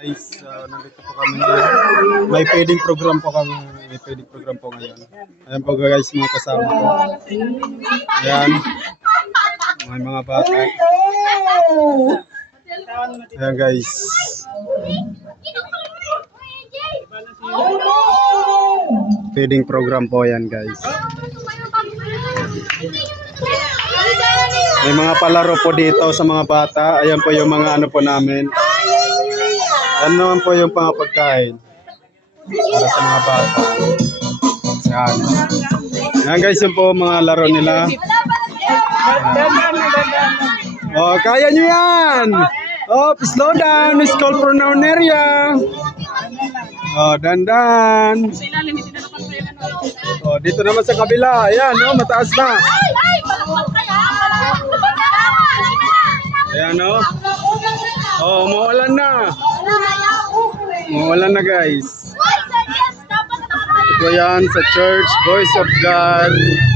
Guys, uh, nandito po kami ngayon. May feeding program po kami. May feeding program po ngayon. Ayan po guys, mga kasama ko. Ayan. May mga bata. Ayan guys. Feeding program po yan guys. May mga palaro po dito sa mga bata. Ayan po yung mga ano po namin. Ano naman po yung pangapagkain para sa mga bata. Yan. Yan guys, yung po mga laro nila. Oh, kaya nyo yan! Oh, slow down, school pronoun area. Oh, dandan. Oh, dito naman sa kabila. Ayan, oh, mataas na. Ayan, oh. Oh, umuulan na. Umuulan na, guys. Ito yan sa Church Voice of God,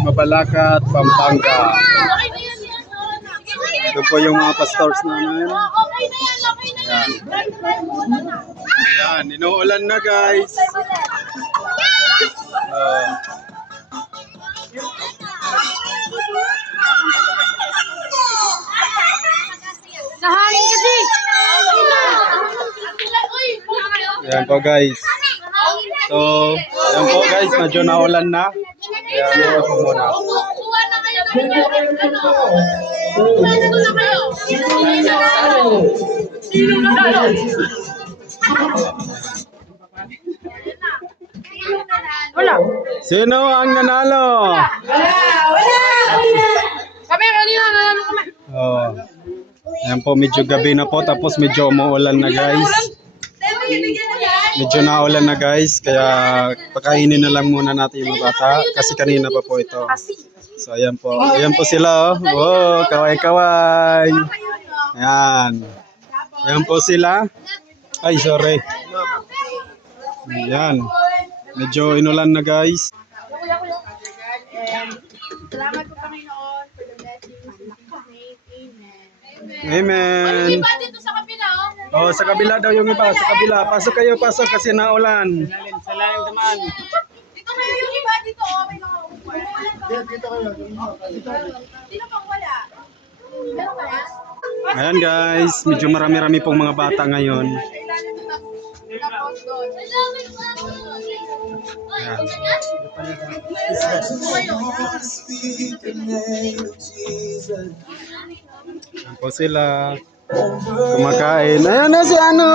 Mabalacat, Pampanga. Ito po yung mga pastors namin. Yan, yan. Inuulan na, guys. Ayan po, guys. So, ayan po, guys. Medyo naulan na. Kaya ano po muna. Sino na kayo? Wala. Sino ang nanalo? Kami kanina nanalo kami. Oh. Ayan po, medyo gabi na po. Tapos medyo umuulan na, guys. Medyo naulan na, guys. Kaya pakainin na lang muna natin yung bata. Kasi kanina pa po ito. So, ayan po. Ayan po sila, oh. Wow, kaway-kaway. Ayan. Ayan po sila. Ay, sorry. Ayan. Medyo inulan na, guys. Salamat po Panginoon for the blessings. Amen. Amen. Iba dito sa kabila, oh. Oh, sa kabila daw yung iba, sa kabila. Pasok kayo, pasok kasi naulan. Dito kayo yung iba dito, oh. May mga. Dito kayo. Dito pang wala. Ayan guys, medyo marami-rami pong mga bata ngayon. Na. Ayan. Ayan po sila. Kumakain. Ayan na si ano.